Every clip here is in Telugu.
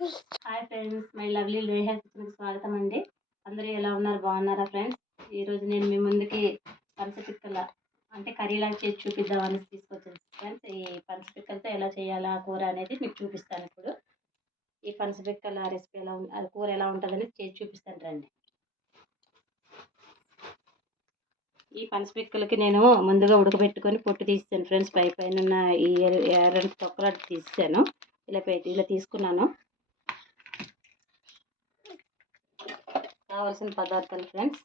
Hi friends, my lovely Lohia కిచెన్కి స్వాగతం అండి. అందరూ ఎలా ఉన్నారు? బాగున్నారా ఫ్రెండ్స్? ఈరోజు నేను మీ ముందుకి పనసపిక్కల అంటే కర్రీలాగా చేసి చూపిద్దామని తీసుకొచ్చాను ఫ్రెండ్స్. ఈ పనసపిక్కలతో ఎలా చేయాలా కూర అనేది మీకు చూపిస్తాను. ఇప్పుడు ఈ పనసపిక్కల రెసిపీ ఎలా అది కూర ఎలా ఉంటుందని చేసి చూపిస్తాను రండి. ఈ పనసపిక్కలకి నేను ముందుగా ఉడకబెట్టుకొని పొట్టు తీస్తాను ఫ్రెండ్స్. పైన ఉన్న ఈ ఎర్రటి తొక్కలు తీసాను. ఇలా తీసుకున్నాను. కావాల్సిన పదార్థాలు ఫ్రెండ్స్: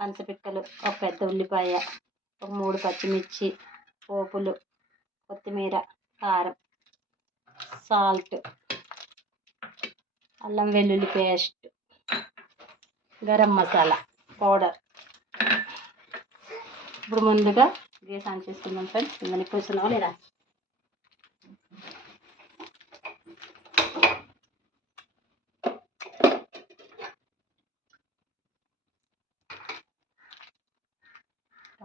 పనసపిక్కలు, ఒక పెద్ద ఉల్లిపాయ, ఒక 3 పచ్చిమిర్చి, పోపులు, కొత్తిమీర, కారం, సాల్ట్, అల్లం వెల్లుల్లి పేస్ట్, గరం మసాలా పౌడర్. ఇప్పుడు ముందుగా గ్యాస్ ఆన్ చేసుకుందాం ఫ్రెండ్స్. ఇందని కూర్చున్నావా లేదా?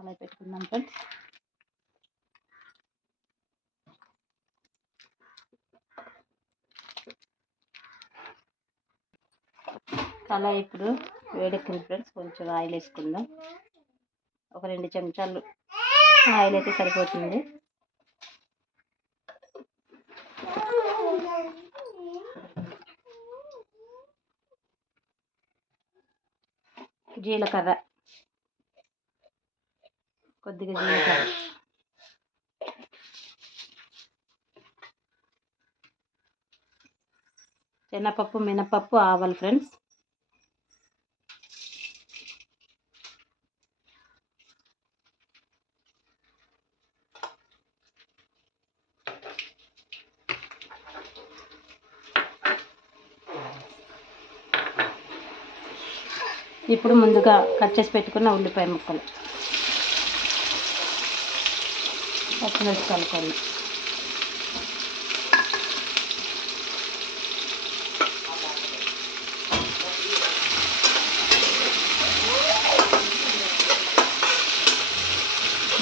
కళాయి పెట్టుకుందాం ఫ్రెండ్స్. కళాయి ఇప్పుడు వేడెక్కింది ఫ్రెండ్స్. కొంచెం ఆయిల్ వేసుకుందాం. ఒక 2 చెంచాలు ఆయిల్ అయితే సరిపోతుంది. జీలకర్ర, కొద్దిగా జీలకర్ర, శనగపప్పు, మినపప్పు, ఆవాలు ఫ్రెండ్స్. ఇప్పుడు ముందుగా కట్ చేసి పెట్టుకున్న ఉల్లిపాయ ముక్కలు, పచ్చిమిర్చి కలుపుకోండి.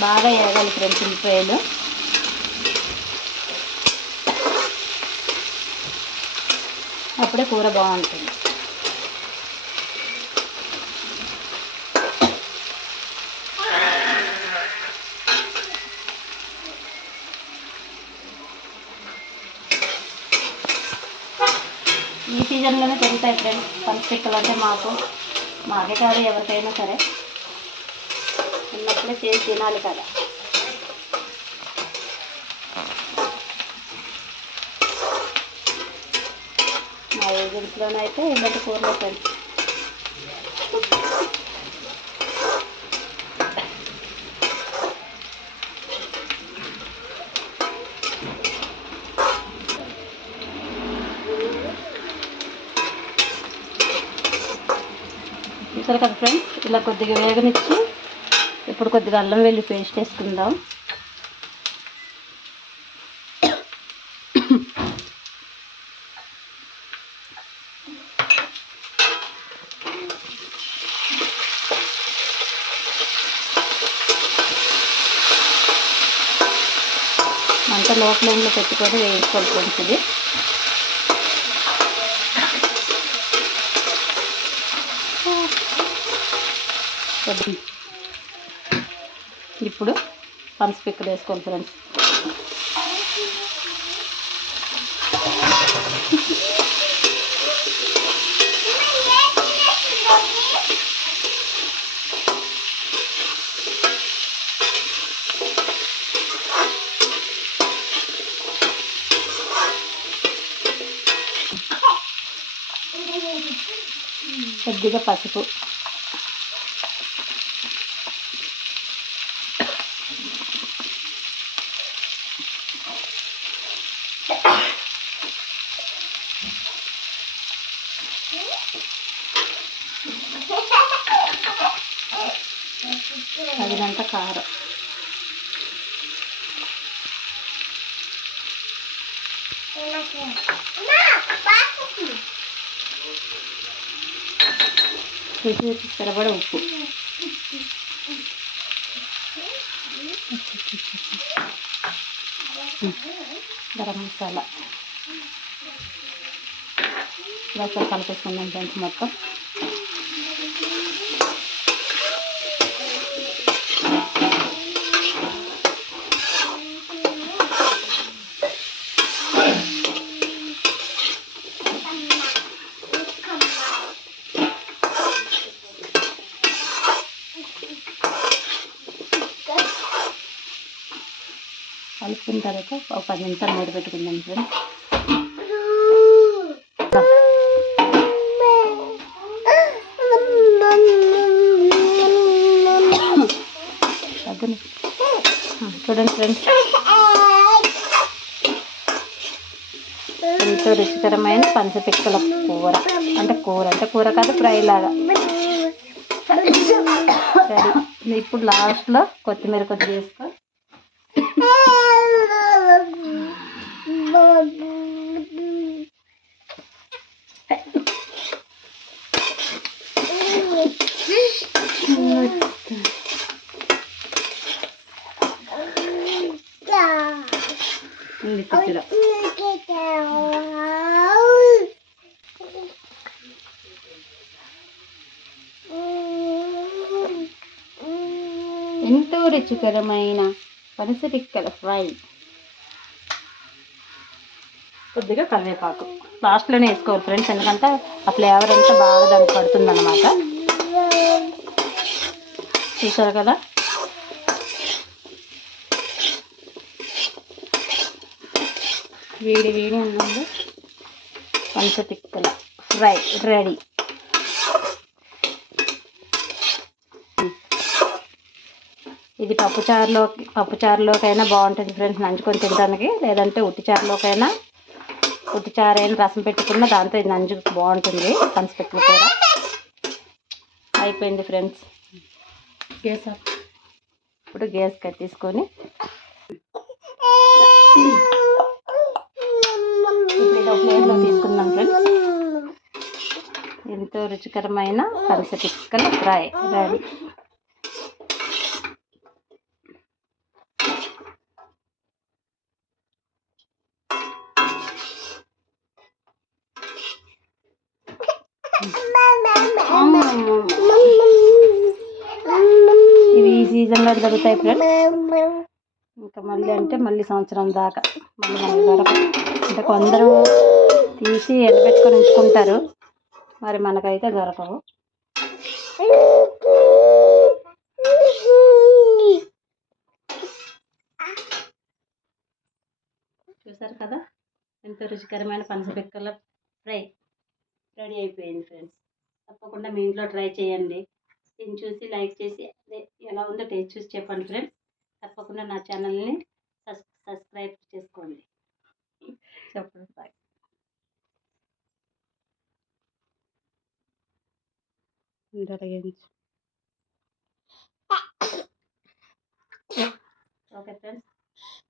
బాగా ఎరగాలి ఫ్రెండ్స్ ఉల్లిపాయలు. అప్పుడే కూర బాగుంటుంది. ఈ సీజన్లోనే దొరుకుతాయి ఫ్రెండ్స్ పనసపిక్కలు. అంటే మాకే కాదు, ఎవరికైనా సరే ఉన్నప్పుడే చేసి తినాలి కదా. మా ఏజెన్సీలోనే అయితే ఇలాంటి కూరలో ఫ్రెండ్స్. చూసారు కదా ఫ్రెండ్స్, ఇలా కొద్దిగా వేగనిచ్చి ఇప్పుడు కొద్దిగా అల్లం వెల్లుల్లి పేస్ట్ వేసుకుందాం. మంట లో ఫ్లేమ్లో పెట్టుకొని వేయించుకోవాలి ఫ్రెండ్స్. ఇది ఇప్పుడు పనసపిక్కలు వేసుకోవాలి ఫ్రెండ్స్. కొద్దిగా పసుపు, తగినంత కారం, రుచి సరిపడా ఉప్పు, గరం మసాలా, ఒకసారి కలిపేసుకుందాం ఫ్రెండ్స్ మొత్తం. కలుపుకున్న తర్వాత ఒక 10 నిమిషాలు మూత పెట్టుకుందాం ఫ్రెండ్స్. చూడండి ఫ్రెండ్స్, ఎంతో రుచికరమైన పనసపిక్కల కూర. అంటే కూర కాదు, ఫ్రై లాగా రెడీ. ఇప్పుడు లాస్ట్లో కొత్తిమీర కొద్దిగా వేసుకో. ఎంతో రుచికరమైన పనసపిక్కల ఫ్రై. కొద్దిగా కరివేపాకు లాస్ట్లోనే వేసుకోవాలి ఫ్రెండ్స్, ఎందుకంటే ఆ ఫ్లేవర్ అంతా బాగా దానికి పడుతుంది అన్నమాట. చూసారు కదా, వేడి ఉన్నది పనసపిక్కల ఫ్రై రెడీ. ఇది పప్పుచారులోకైనా బాగుంటుంది ఫ్రెండ్స్, నంచుకొని తినడానికి. లేదంటే ఉట్టిచారులోకైనా, ఉట్టిచారైనా రసం పెట్టుకున్న దాంతో ఇది నంచుకు బాగుంటుంది పనసపిక్కల కూర. అయిపోయింది ఫ్రెండ్స్. ఇప్పుడు గ్యాస్ కట్టేసుకొని ప్లేట్లో తీసుకుందాం ఫ్రెండ్స్. ఎంతో రుచికరమైన పనసపిక్కల ఫ్రై రెడీ. ఇవి ఈ సీజన్లో దొరుకుతాయి ఫ్రెండ్స్. ఇంకా మళ్ళీ సంవత్సరం దాకా మనకు దొరకవు. అంటే కొందరు తీసి ఎండబెట్టుకొని ఉంచుకుంటారు, మరి మనకైతే దొరకవు. చూసారు కదా, ఎంతో రుచికరమైన పనసపిక్కల ఫ్రై రెడీ అయిపోయింది ఫ్రెండ్స్. తప్పకుండా మీ ఇంట్లో ట్రై చేయండి. దీన్ని చూసి లైక్ చేసి ఎలా ఉందో టేస్ట్ చూసి చెప్పండి ఫ్రెండ్స్. తప్పకుండా నా ఛానల్ని సబ్స్క్రైబ్ చేసుకోండి. చెప్పండి బాయ్. ఓకే ఫ్రెండ్స్,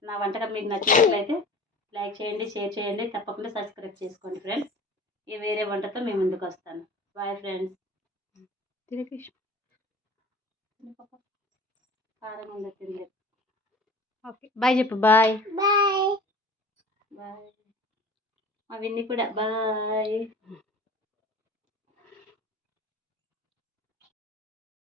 నా వంటకం మీకు నచ్చినట్లయితే లైక్ చేయండి, షేర్ చేయండి, తప్పకుండా సబ్స్క్రైబ్ చేసుకోండి ఫ్రెండ్స్. ఈ వేరే వంటతో మీ ముందుకు వస్తాను. Bye friends. కారం ఉందో తినలేదు. ఓకే బాయ్ చెప్పు. Bye bye bye. అవన్నీ కూడా బాయ్.